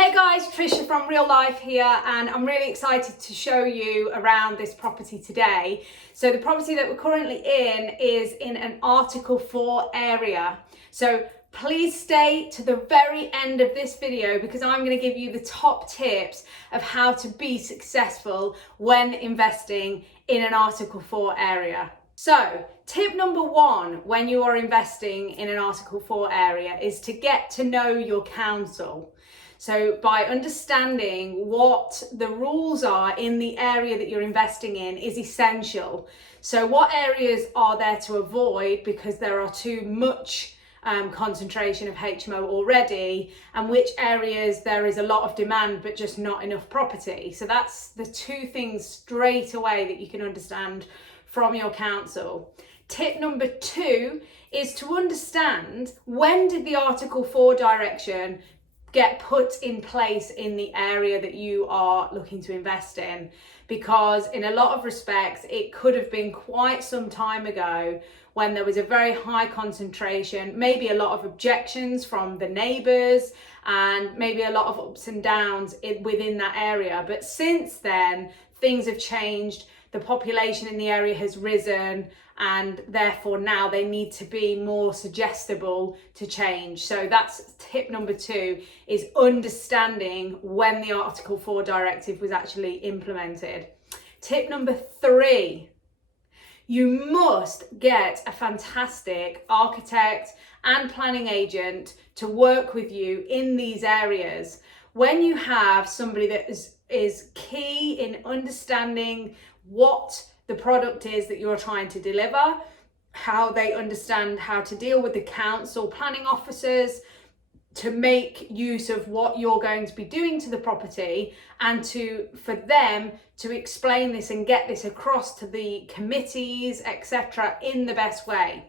Hey guys, Trisha from Real Life here, and I'm really excited to show you around this property today. So the property that we're currently in is in an Article 4 area. So please stay to the very end of this video because I'm going to give you the top tips of how to be successful when investing in an Article 4 area. So tip number one when you are investing in an Article 4 area is to get to know your council. So by understanding what the rules are in the area that you're investing in is essential. So what areas are there to avoid because there are too much concentration of HMO already, and which areas there is a lot of demand but just not enough property. So that's the two things straight away that you can understand from your council. Tip number two is to understand when did the Article 4 direction get put in place in the area that you are looking to invest in, because in a lot of respects it could have been quite some time ago when there was a very high concentration, maybe a lot of objections from the neighbours and maybe a lot of ups and downs within that area. But since then things have changed, the population in the area has risen, and therefore now they need to be more suggestible to change. So that's tip number two, is understanding when the Article 4 directive was actually implemented. Tip number three, you must get a fantastic architect and planning agent to work with you in these areas. When you have somebody that is key in understanding what the product is that you're trying to deliver, how they understand how to deal with the council planning officers, to make use of what you're going to be doing to the property, and for them to explain this and get this across to the committees, etc., in the best way,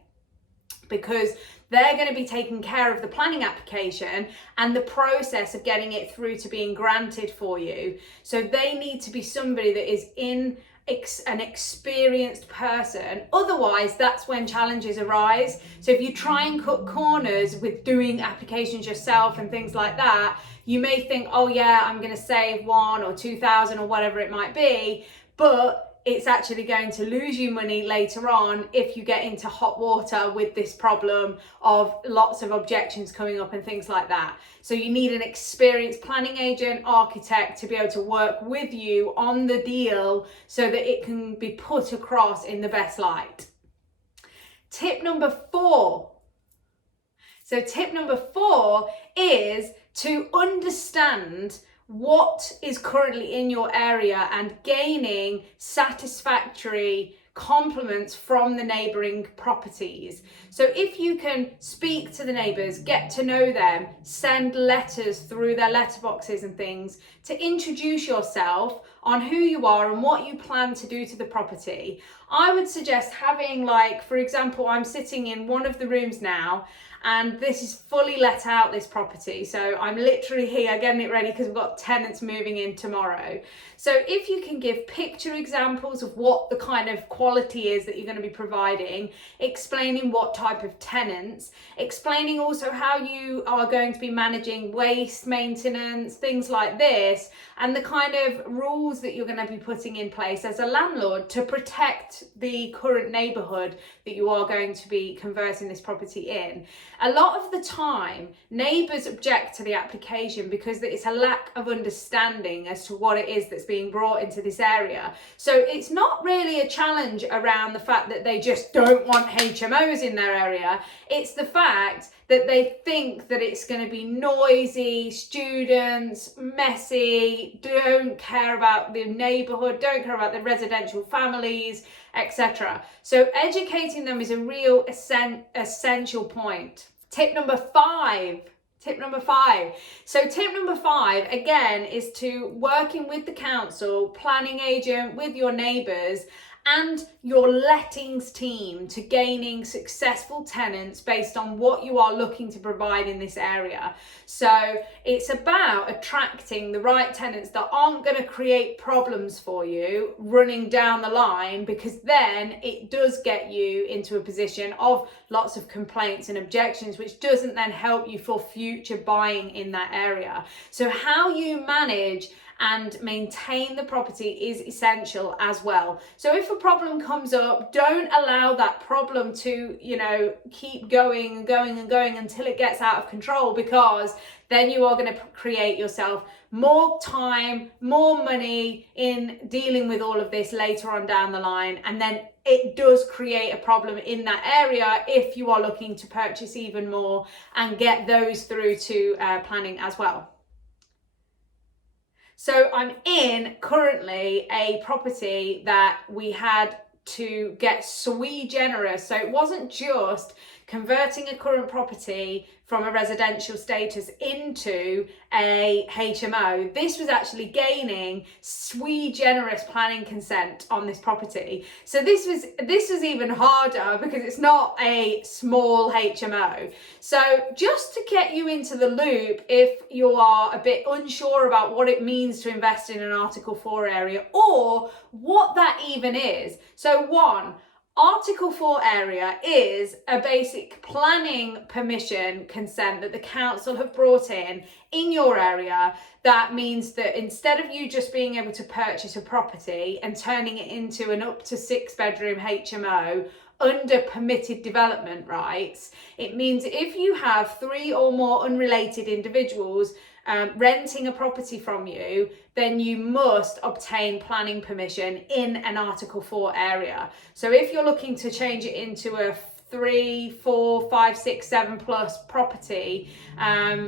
because they're going to be taking care of the planning application and the process of getting it through to being granted for you. So they need to be somebody that is an experienced person. Otherwise, that's when challenges arise. So if you try and cut corners with doing applications yourself and things like that, you may think, oh yeah, I'm going to save 1,000 or 2,000 or whatever it might be, but it's actually going to lose you money later on if you get into hot water with this problem of lots of objections coming up and things like that. So you need an experienced planning agent, architect to be able to work with you on the deal so that it can be put across in the best light. Tip number four. So tip number four is to understand what is currently in your area and gaining satisfactory compliments from the neighbouring properties. So if you can speak to the neighbours, get to know them, send letters through their letterboxes and things to introduce yourself on who you are and what you plan to do to the property, I would suggest having, like, for example, I'm sitting in one of the rooms now and this is fully let out, this property. So I'm literally here getting it ready because we've got tenants moving in tomorrow. So if you can give picture examples of what the kind of quality is that you're going to be providing, explaining what type of tenants, explaining also how you are going to be managing waste maintenance, things like this, and the kind of rules that you're going to be putting in place as a landlord to protect the current neighbourhood that you are going to be converting this property in. A lot of the time, neighbours object to the application because it's a lack of understanding as to what it is that's being brought into this area. So it's not really a challenge around the fact that they just don't want HMOs in their area. It's the fact that they think that it's going to be noisy, students, messy, don't care about the neighbourhood, don't care about the residential families, etc. So educating them is a real essential point. Tip number five. So tip number five, again, is to working with the council, planning agent, with your neighbours, and your lettings team to gaining successful tenants based on what you are looking to provide in this area. So it's about attracting the right tenants that aren't going to create problems for you running down the line, because then it does get you into a position of lots of complaints and objections, which doesn't then help you for future buying in that area. So how you manage and maintain the property is essential as well. So if a problem comes up, don't allow that problem to, keep going and going and going until it gets out of control, because then you are going to create yourself more time, more money in dealing with all of this later on down the line. And then it does create a problem in that area if you are looking to purchase even more and get those through to planning as well. So I'm in currently a property that we had to get sui generis. So it wasn't just converting a current property from a residential status into a HMO. This was actually gaining sui generis planning consent on this property. So this was even harder because it's not a small HMO. So just to get you into the loop, if you are a bit unsure about what it means to invest in an Article 4 area or what that even is. So one, Article 4 area is a basic planning permission consent that the council have brought in your area. That means that instead of you just being able to purchase a property and turning it into an up to 6-bedroom HMO under permitted development rights, it means if you have 3 or more unrelated individuals renting a property from you, then you must obtain planning permission in an Article 4 area. So if you're looking to change it into a 3, 4, 5, 6, 7 plus property,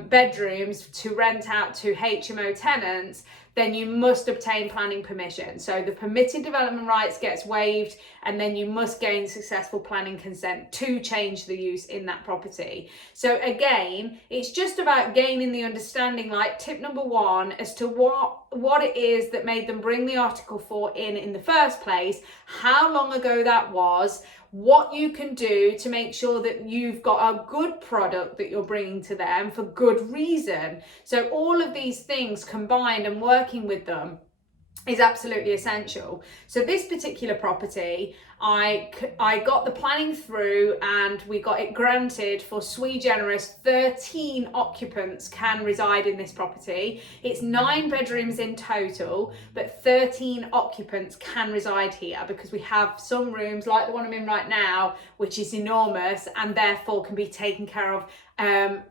bedrooms to rent out to HMO tenants, then you must obtain planning permission. So the permitted development rights gets waived, and then you must gain successful planning consent to change the use in that property. So again, it's just about gaining the understanding, like tip number 1, as to what it is that made them bring the Article 4 in the first place, how long ago that was, what you can do to make sure that you've got a good product that you're bringing to them for good reason. So all of these things combined and working with them is absolutely essential. So this particular property, I got the planning through and we got it granted for sui generis. 13 occupants can reside in this property. It's 9 bedrooms in total, but 13 occupants can reside here because we have some rooms like the one I'm in right now, which is enormous and therefore can be taken care of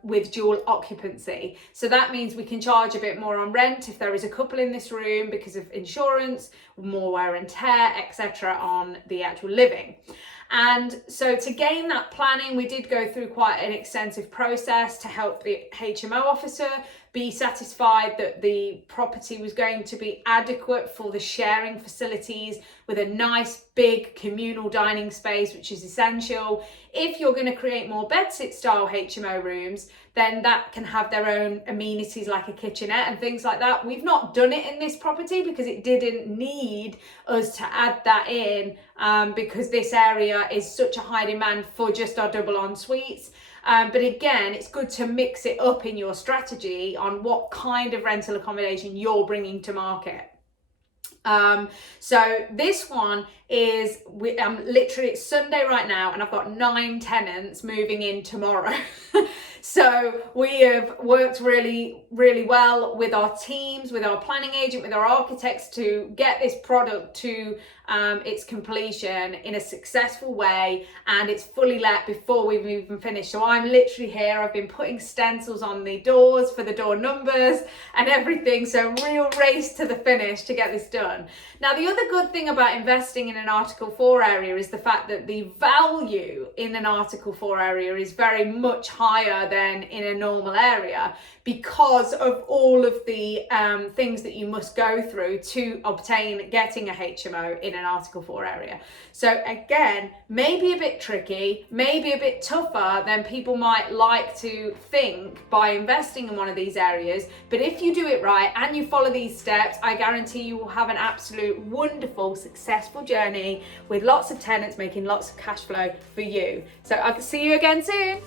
with dual occupancy. So that means we can charge a bit more on rent if there is a couple in this room because of insurance, more wear and tear, etc. on the actual living. And so to gain that planning, we did go through quite an extensive process to help the HMO officer be satisfied that the property was going to be adequate for the sharing facilities with a nice big communal dining space, which is essential. If you're going to create more bedsit style HMO rooms, then that can have their own amenities like a kitchenette and things like that. We've not done it in this property because it didn't need us to add that in because this area is such a high demand for just our double en suites. But again, it's good to mix it up in your strategy on what kind of rental accommodation you're bringing to market. So this one is, literally it's Sunday right now and I've got 9 tenants moving in tomorrow. So we have worked really, really well with our teams, with our planning agent, with our architects to get this product to its completion in a successful way, and it's fully let before we've even finished. So I'm literally here. I've been putting stencils on the doors for the door numbers and everything. So real race to the finish to get this done. Now, the other good thing about investing in an Article 4 area is the fact that the value in an Article 4 area is very much higher than in a normal area because of all of the things that you must go through to obtain getting a HMO in in an Article 4 area. So again, maybe a bit tricky, maybe a bit tougher than people might like to think by investing in one of these areas. But if you do it right and you follow these steps, I guarantee you will have an absolute wonderful, successful journey with lots of tenants making lots of cash flow for you. So I'll see you again soon.